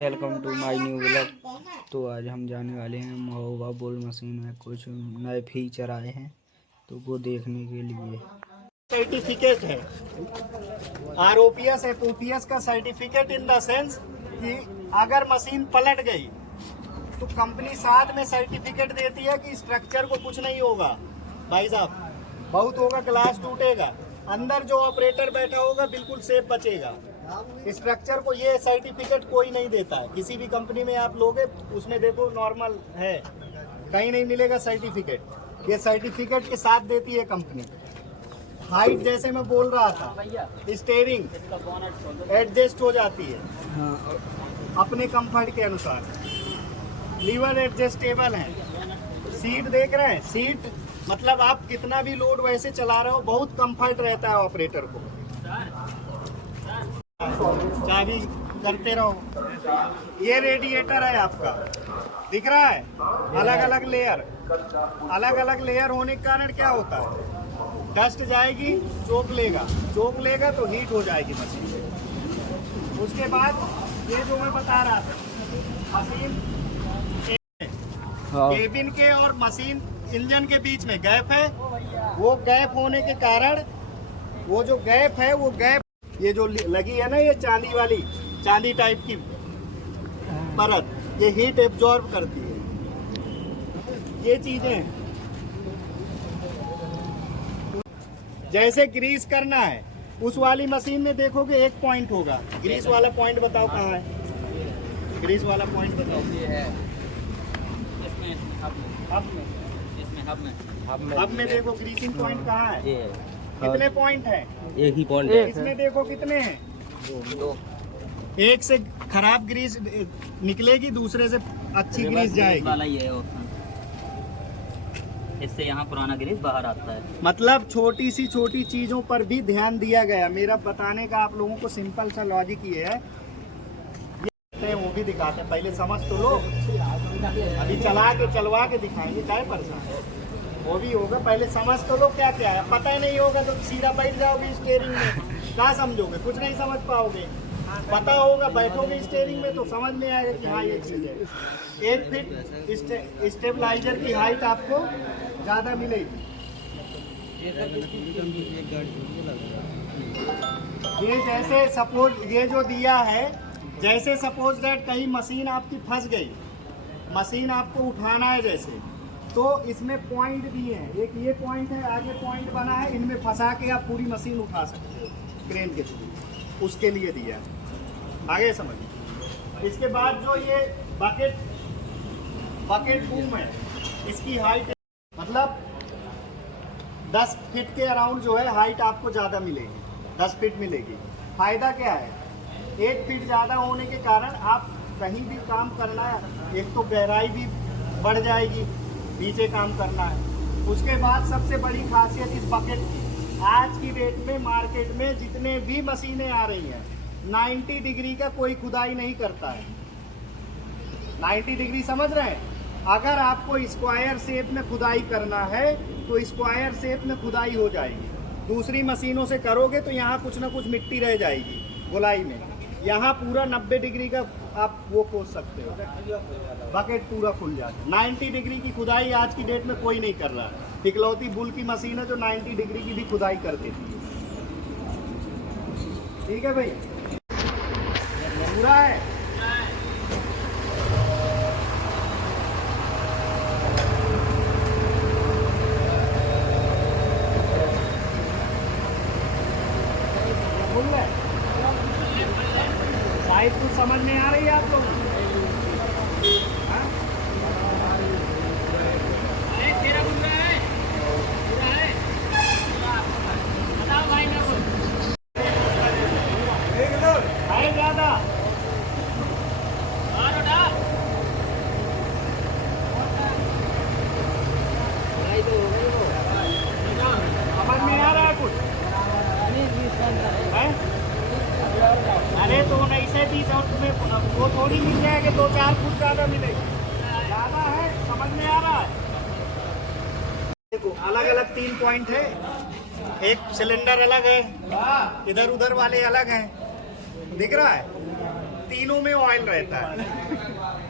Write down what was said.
Welcome to my new vlog. तो आज हम जाने वाले हैं महोबा बुल मशीन में कुछ नए फीचर आए हैं तो वो देखने के लिए सर्टिफिकेट है ROPS FOPS का सर्टिफिकेट इन द सेंस कि अगर मशीन पलट गई तो कंपनी साथ में सर्टिफिकेट देती है कि स्ट्रक्चर को कुछ नहीं होगा। भाई साहब बहुत होगा, ग्लास टूटेगा, अंदर जो ऑपरेटर बैठा होगा बिल्कुल सेफ बचेगा। स्ट्रक्चर को ये सर्टिफिकेट कोई नहीं देता है। किसी भी कंपनी में आप लोगे उसमें देखो नॉर्मल है, कहीं नहीं मिलेगा सर्टिफिकेट। ये सर्टिफिकेट के साथ देती है कंपनी। हाइट जैसे मैं बोल रहा था, स्टीयरिंग एडजस्ट हो जाती है अपने कंफर्ट के अनुसार। लीवर एडजस्टेबल है। सीट देख रहे हैं, सीट मतलब आप कितना भी लोड वैसे चला रहे हो, बहुत कंफर्ट रहता है ऑपरेटर को। चाबी करते रहो। ये रेडिएटर है आपका, दिख रहा है, अलग अलग लेयर होने के कारण क्या होता है, डस्ट जाएगी, चोक लेगा तो हीट हो जाएगी मशीन। उसके बाद ये जो मैं बता रहा था, मशीन केबिन के और मशीन इंजन के बीच में गैप है। वो गैप होने के कारण वो जो गैप है, वो गैप ये जो लगी है ना, ये चांदी टाइप की परत, ये हीट एब्जॉर्ब करती है। ये चीजें जैसे ग्रीस करना है, उस वाली मशीन में देखोगे एक पॉइंट होगा। ग्रीस वाला पॉइंट बताओ कहाँ है? ग्रीस वाला पॉइंट बताओ। ये है हब में देखो ग्रीसिंग पॉइंट कहाँ है? कितने पॉइंट है? एक ही पॉइंट है। इसमें देखो कितने हैं? दो। एक से खराब ग्रीस निकलेगी, दूसरे से अच्छी ग्रीस जाएगी वाला ये ऑप्शन। इससे यहाँ पुराना ग्रीस बाहर आता है। मतलब छोटी सी छोटी चीजों पर भी ध्यान दिया गया। मेरा बताने का आप लोगों को सिंपल सा लॉजिक ये है, ये वो भी दिखाते हैं, पहले समझ तो लो, अभी चलवा के दिखाएंगे, चाहे परेशान वो भी होगा। पहले समझ तो लो क्या क्या है। पता ही नहीं होगा तो सीधा बैठ जाओगे स्टीयरिंग में, क्या समझोगे? कुछ नहीं समझ पाओगे। पता होगा, बैठोगे स्टीयरिंग में तो समझ में आएगा कि हाँ ये चीज है। 1 फीट स्टेबलाइजर की हाइट आपको ज्यादा मिलेगी। ये जैसे सपोज ये जो दिया है, जैसे सपोज दैट कहीं मशीन आपकी फंस गई, मशीन आपको उठाना है जैसे, तो इसमें पॉइंट दिए हैं। एक ये पॉइंट है, आगे पॉइंट बना है, इनमें फंसा के आप पूरी मशीन उठा सकते हो क्रेन के थ्रू, उसके लिए दिया है। आगे समझिए। इसके बाद जो ये बकेट बूम है, इसकी हाइट मतलब 10 फीट के अराउंड जो है हाइट आपको ज़्यादा मिलेगी, 10 फीट मिलेगी। फायदा क्या है? 1 फीट ज़्यादा होने के कारण आप कहीं भी काम करना है, एक तो गहराई भी बढ़ जाएगी, नीचे काम करना है। उसके बाद सबसे बड़ी खासियत इस बकेट की, आज की डेट में मार्केट में जितने भी मशीनें आ रही हैं, 90 डिग्री का कोई खुदाई नहीं करता है। 90 डिग्री समझ रहे हैं? अगर आपको स्क्वायर शेप में खुदाई करना है तो स्क्वायर शेप में खुदाई हो जाएगी। दूसरी मशीनों से करोगे तो यहाँ कुछ ना कुछ मिट्टी रह जाएगी गोलाई में। यहाँ पूरा 90 डिग्री का आप वो खोद सकते हो, बकेट पूरा खुल जाता है। 90 डिग्री की खुदाई आज की डेट में कोई नहीं कर रहा है। इकलौती बुल की मशीन है जो 90 डिग्री की भी खुदाई कर देती है। ठीक है भाई, पूरा है। साइड कुछ समझ में आ रही है आप लोगों को? समझ में आ रहा है कुछ? अरे तो ऐसे 20 आउट में वो थोड़ी मिल जाएगी, 2-4 फुट ज़्यादा मिलेगी। ज़्यादा है, समझ में आ रहा है? देखो अलग अलग 3 पॉइंट है, एक सिलेंडर अलग है, इधर उधर वाले अलग हैं, दिख रहा है? तीनों में ऑयल रहता है।